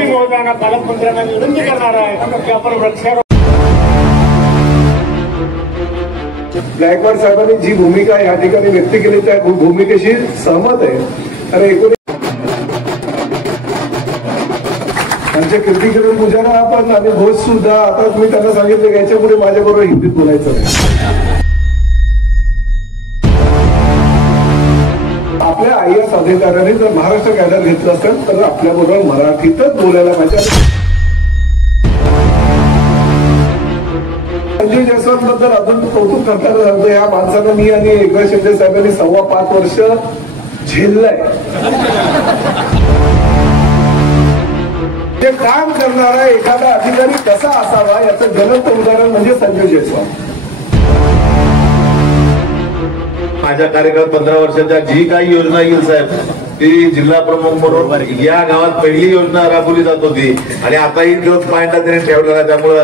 महोदयांना पालकमंत्र्यांना विनंती करणार आहे की आपण वृक्षारोपण गायकवाड साहेबांनी जी भूमिका या ठिकाणी व्यक्त केली त्या भूमिकेशी सहमत आहे. आणि त्यांच्या कीर्तिकिरण पूजाला आपण आणि घोष सुद्धा आता मी त्यांना सांगितलं की याच्यापुढे माझ्याबरोबर हिंदीत बोलायचं नाही. आपल्या IAS अधिकाऱ्यांनी जर महाराष्ट्र कॅडर घेतलं असेल तर आपल्याबरोबर मराठीतच बोलायला पाहिजे. संजय जयस्वाल बद्दल अजून कौतुक करताना सांगतो, या माणसानं मी आणि एकनाथ शिंदे साहेबांनी 5.25 वर्ष झेललंय. जे काम करणारा एखादा अधिकारी कसा असावा याचं ज्वलंत उदाहरण म्हणजे संजय जयस्वाल. माझ्या कार्यकाळात 15 वर्षाच्या जी काही योजना येईल साहेब ती जिल्हा प्रमुख म्हणून या गावात पहिली योजना राबवली जात होती आणि आताही तोच पॉइंटला त्याने ठेवलेला. त्यामुळे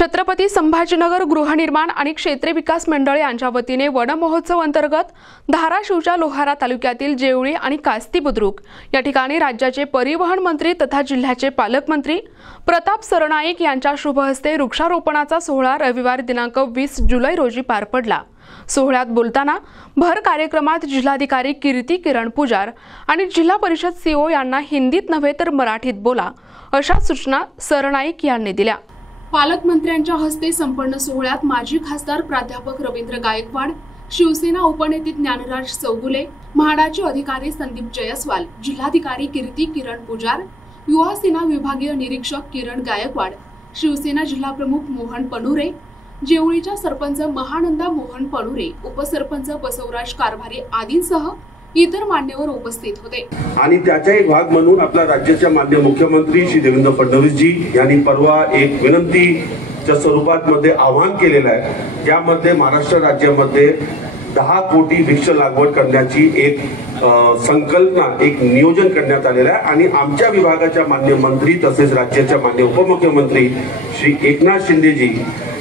छत्रपती संभाजीनगर गृहनिर्माण आणि क्षेत्रीय विकास मंडळ यांच्या वतीने वन महोत्सव अंतर्गत धाराशिवच्या लोहारा तालुक्यातील जेवळी आणि कास्ती बुद्रुक या ठिकाणी राज्याचे परिवहन मंत्री तथा जिल्ह्याचे पालकमंत्री प्रताप सरनाईक यांच्या शुभ हस्ते वृक्षारोपणाचा सोहळा रविवार दिनांक 20 जुलै रोजी पार पडला. सोहळ्यात बोलताना भर कार्यक्रमात जिल्हाधिकारी कीर्ती किरण पुजार आणि जिल्हा परिषद CO यांना हिंदीत नव्हे तर मराठीत बोला अशा सूचना सरनाईक यांनी दिल्या. पालकमंत्र्यांच्या हस्ते संपन्न सोहळ्यात माजी खासदार प्राध्यापक रवींद्र गायकवाड, शिवसेना उपनेते ज्ञानराज चौगुले, म्हाडाचे अधिकारी संदीप जयस्वाल, जिल्हाधिकारी कीर्ती किरण पुजार, युवा सेना विभागीय निरीक्षक किरण गायकवाड, शिवसेना जिल्हा प्रमुख मोहन पनुरे, जेवळीच्या सरपंच महानंदा मोहन पनुरे, उपसरपंच बसवराज कारभारी आदींसह इतर मान्यवर उपस्थित होते. आणि त्याचा एक भाग म्हणून आपल्या राज्याच्या माननीय मुख्यमंत्री श्री देवेंद्र फडणवीसजी यांनी परवा एक विनंतीच्या स्वरूपात मध्ये आवाहन केलेलं आहे, ज्यामध्ये महाराष्ट्र राज्यामध्ये 10 कोटी वृक्ष लागवड करण्याची एक संकल्पना, एक नियोजन करण्यात आलेलं आहे. आणि आमच्या विभागाच्या माननीय मंत्री तसेच राज्याच्या माननीय उपमुख्यमंत्री श्री एकनाथ शिंदेजी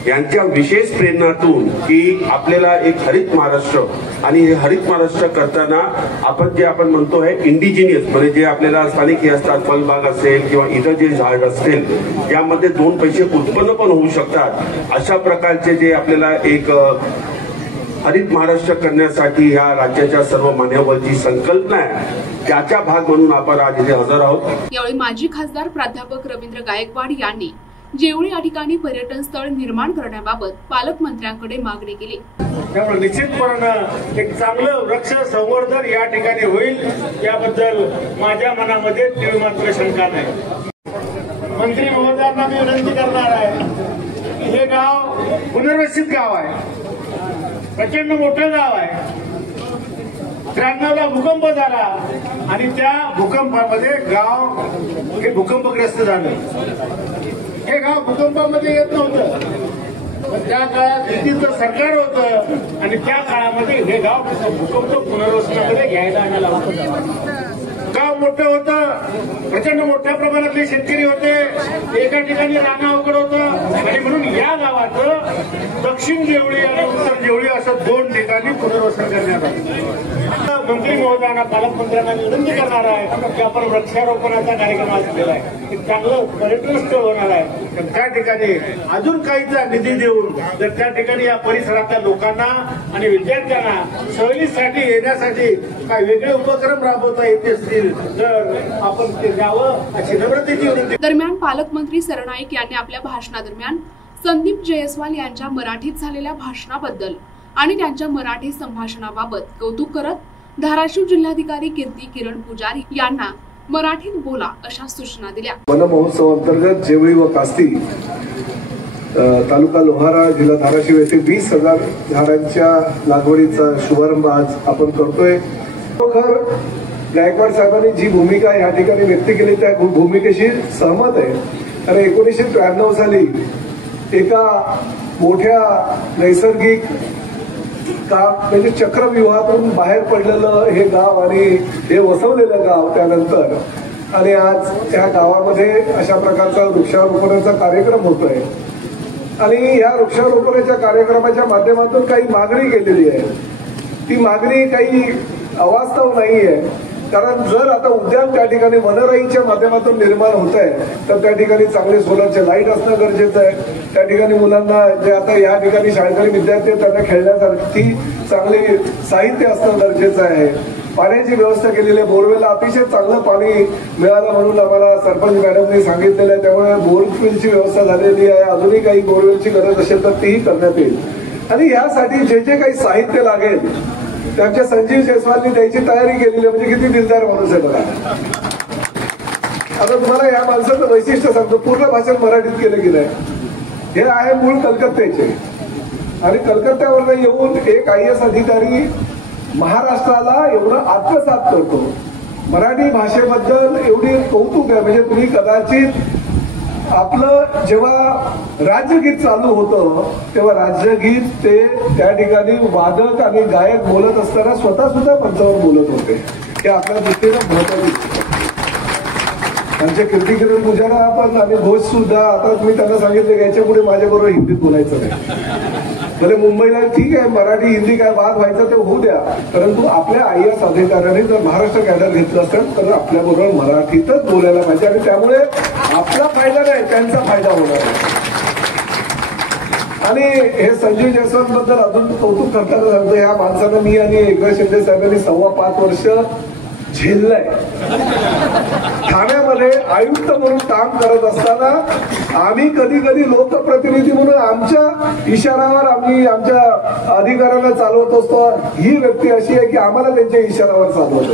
यांच्या विशेष प्रेरणातून की आपल्याला एक हरित महाराष्ट्र आणि हे हरित महाराष्ट्र करताना आपण म्हणतो आहे इंडिजिनियस म्हणजे जे आपल्याला स्थानिक हे असतात, फळबाग असेल किंवा इतर जे झाड असतील यामध्ये 2 पैसे उत्पन्न पण होऊ शकतात, अशा प्रकारचे जे आपल्याला एक हरित महाराष्ट्र करण्यासाठी ह्या राज्याच्या सर्व मान्यवरांची संकल्पना आहे, त्याचा भाग म्हणून आपण आज इथे हजर आहोत. यावेळी माजी खासदार प्राध्यापक रवींद्र गायकवाड यांनी जेवळी या ठिकाणी पर्यटन स्थळ निर्माण करण्याबाबत पालकमंत्र्यांकडे मागणी केली. त्यामुळे निश्चितपणे एक चांगलं वृक्ष संवर्धन या ठिकाणी होईल याबद्दल माझ्या मनामध्ये तीव्र शंका नाही. मंत्री महोदयांना मी विनंती करणार आहे की हे गाव पुनर्वसित गाव आहे, प्रचंड मोठं गाव आहे. 93ला भूकंप झाला आणि त्या भूकंपामध्ये गाव हे भूकंपग्रस्त झालं. हे गाव भूकंपामध्ये येत नव्हतं, त्या काळात युतीचं सरकार होतं आणि त्या काळामध्ये हे गाव भूकंप पुनर्वसनामध्ये घ्यायला आणायला होतं. गाव मोठं होतं, प्रचंड मोठ्या प्रमाणातले शेतकरी होते, एका ठिकाणी राहणं अवघड होतं आणि म्हणून या गावाचं दक्षिण जेवळी आणि उत्तर जेवळी असं 2 ठिकाणी पुनर्वसन करण्यात आलं. मंत्री महोदयांना पालकमंत्र्यांना विनंती करणार आहे की आपण वृक्षारोपणाचा कार्यक्रम आज केला आहे, एक चांगलं पर्यटन स्थळ होणार आहे, तर त्या ठिकाणी अजून काहीचा निधी देऊन जर त्या ठिकाणी या परिसरातल्या लोकांना आणि विद्यार्थ्यांना सहलीसाठी येण्यासाठी काही वेगळे उपक्रम राबवता येत असतील तर आपण ते द्यावं अशी नम्रतेची विनंती. दरम्यान पालकमंत्री सरनाईक यांनी आपल्या भाषणादरम्यान संदीप जयस्वाल यांच्या मराठीत झालेल्या भाषणाबद्दल आणि त्यांच्या मराठी संभाषणाबाबत कौतुक करत धाराशिव जिल्हाधिकारी कीर्ती किरण पुजारी यांना मराठीत बोला अशा सूचना दिल्या. वन महोत्सव अंतर्गत जेवळी व कास्ती तालुका लोहारा जिल्हा धाराशिव येथे 20,000 झाडांच्या लागवडीचा शुभारंभ आज आपण करतोय. खर गायकवाड साहेबांनी जी भूमिका या ठिकाणी व्यक्त केली त्या भूमिकेशी सहमत आहे. आणि 1993 साली एका मोठ्या नैसर्गिक म्हणजे चक्रव्यूहातून बाहेर पडलेलं हे गाव आणि हे वसवलेलं गाव त्यानंतर आणि आज त्या गावामध्ये अशा प्रकारचा वृक्षारोपणाचा कार्यक्रम होतोय. आणि या वृक्षारोपणाच्या कार्यक्रमाच्या माध्यमातून काही मागणी केलेली आहे. ती मागणी काही अवास्तव नाहीये. कारण जर आता उद्यान त्या ठिकाणी वनराईच्या माध्यमातून निर्माण होत आहे तर त्या ठिकाणी चांगले सोलरचे लाईट असणं गरजेचं आहे. त्या ठिकाणी मुलांना जे आता या ठिकाणी शाळकरी विद्यार्थी आहेत त्यांना खेळण्यासाठी चांगले साहित्य असणं गरजेचं आहे. पाण्याची व्यवस्था केलेली आहे. बोरवेलला अतिशय चांगलं पाणी मिळालं म्हणून आम्हाला सरपंच मॅडमने सांगितलेलं आहे. त्यामुळे बोरवेलची व्यवस्था झालेली आहे. अजूनही काही बोरवेलची गरज असेल तर तीही करण्यात येईल. आणि यासाठी जे जे काही साहित्य लागेल त्यांच्या संजीव जयस्वालनी द्यायची तयारी केलेली आहे. म्हणजे किती दिलदार माणूस आहे बघा. आता तुम्हाला या माणसाचं वैशिष्ट्य सांगतो. पूर्ण भाषण मराठीत केलं गेलंय. हे आहे मूळ कलकत्त्याचे आणि कलकत्त्यावरनं येऊन एक IAS अधिकारी महाराष्ट्राला एवढं आत्मसात करतो. मराठी भाषेबद्दल एवढी कौतुक आहे. म्हणजे तुम्ही कदाचित आपलं जेव्हा राज्यगीत चालू होतं तेव्हा राज्यगीत ते त्या ठिकाणी वादक आणि गायक बोलत असताना स्वतः सुद्धा मंचावर बोलत होते. हे आपल्या दृष्टीनं महत्वाचं. आमचे कीर्तिकिरण पुजारा आपण आणि घोष सुद्धा आता मी त्यांना सांगितलं की याच्या पुढे माझ्याबरोबर हिंदीत बोलायचं नाही. भले मुंबईला ठीक आहे मराठी हिंदी काय वाद व्हायचा ते होऊ द्या, परंतु आपल्या IAS अधिकाऱ्यांनी जर महाराष्ट्र कॅडर घेतलं असेल तर आपल्याबरोबर मराठीतच बोलायला पाहिजे आणि त्यामुळे आपला फायदा नाही त्यांचा फायदा होणार. आणि हे संजीव जयस्वाल बद्दल अजून कौतुक करताना सांगतो. या माणसानं मी आणि एकनाथ शिंदे साहेबांनी 5.25 वर्ष झेललंय. ठाण्यामध्ये आयुक्त म्हणून काम करत असताना आम्ही कधी कधी लोकप्रतिनिधी म्हणून आमच्या इशारावर आम्ही आमच्या अधिकाऱ्यांना चालवत असतो. ही व्यक्ती अशी आहे की आम्हाला त्यांच्या इशारावर चालवतो.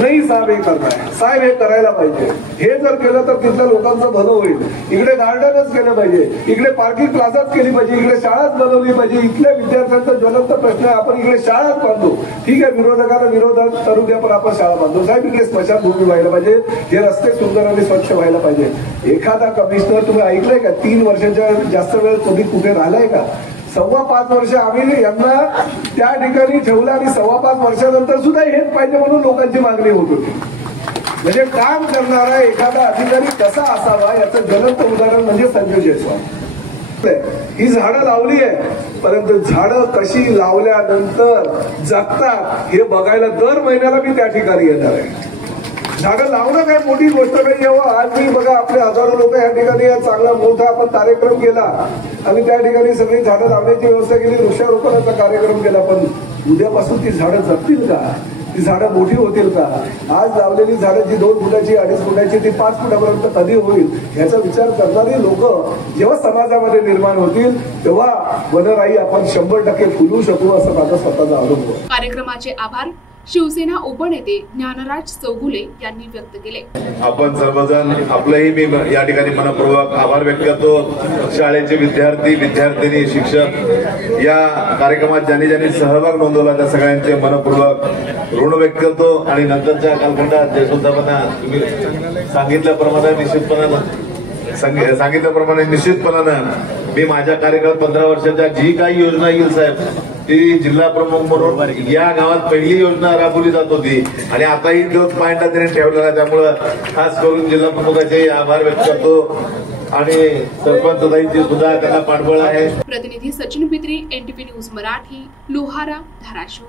नाही साहेब हे करताय, साहेब हे करायला पाहिजे. हे जर केलं तर तिथल्या लोकांचं भलं होईल. इकडे गार्डनच केलं पाहिजे, इकडे पार्किंग प्लाझाच केली पाहिजे, इकडे शाळाच बनवली पाहिजे. इथल्या विद्यार्थ्यांचा ज्वलंत प्रश्न आहे. आपण इकडे शाळाच बांधू. ठीक आहे विरोधकांना विरोधात करू द्या पण आपण शाळा बांधू. साहेब इकडे स्मशानभूमी व्हायला पाहिजे. हे रस्ते सुंदर आणि स्वच्छ व्हायला पाहिजे. एखादा कमिशनर तुम्ही ऐकलंय का 3 वर्षाच्या जास्त वेळ कधी कुठे राहिलाय का? 5.25 वर्ष आम्ही यांना त्या ठिकाणी ठेवलं आणि 5.25 वर्षानंतर सुद्धा हेच पाहिजे म्हणून लोकांची मागणी होत होती. म्हणजे काम करणारा एखादा अधिकारी कसा असावा याचं ज्वलंत उदाहरण म्हणजे संजीव जयस्वाल. ही झाडं लावली आहे परंतु झाडं कशी लावल्यानंतर जगतात हे बघायला दर महिन्याला मी त्या ठिकाणी येणार आहे. झाडं लावणं काय मोठी गोष्ट नाही. आज मी बघा आपले हजारो लोक या ठिकाणी चांगला मोठा आपण कार्यक्रम केला आणि त्या ठिकाणी सगळी झाडं लावण्याची व्यवस्था केली, वृक्षारोपणाचा कार्यक्रम केला. पण उद्यापासून ती झाडं जगतील का? ती झाडं मोठी होतील का? आज लावलेली झाडं जी 2 फुटाची 2.5 फुटाची ती 5 फुटापर्यंत कधी होईल याचा विचार करणारी लोक जेव्हा समाजामध्ये निर्माण होतील तेव्हा वनराई आपण 100% फुलवू शकू असं माझा स्वतःचा अनुभव. कार्यक्रमाचे आभार शिवसेना उपनेते ज्ञानराज चौगुले यांनी व्यक्त केले. आपण सर्वजण आपलंही मी या ठिकाणी मनपूर्वक आभार व्यक्त करतो. शाळेचे विद्यार्थी विद्यार्थिनी शिक्षक या कार्यक्रमात ज्यांनी सहभाग नोंदवला त्या सगळ्यांचे मनपूर्वक ऋण व्यक्त करतो. आणि नंतरच्या कालखंडात जयस्वालतांना तुम्ही सांगितल्याप्रमाणे निश्चितपणानं मी माझ्या कार्यकाळात 15 वर्षाच्या जी काही योजना येईल साहेब ती जिल्हा प्रमुख म्हणून या गावात पहिली योजना राबवली जात होती आणि आताही तोच पॉइंट त्यांनी ठेवलेला. त्यामुळं खास करून जिल्हा प्रमुखाचे आभार व्यक्त करतो आणि सरपंच ताईंची सुद्धा त्यांना पाठबळ आहे. प्रतिनिधी सचिन पित्री, NTV न्यूज मराठी, लोहारा, धाराशिव.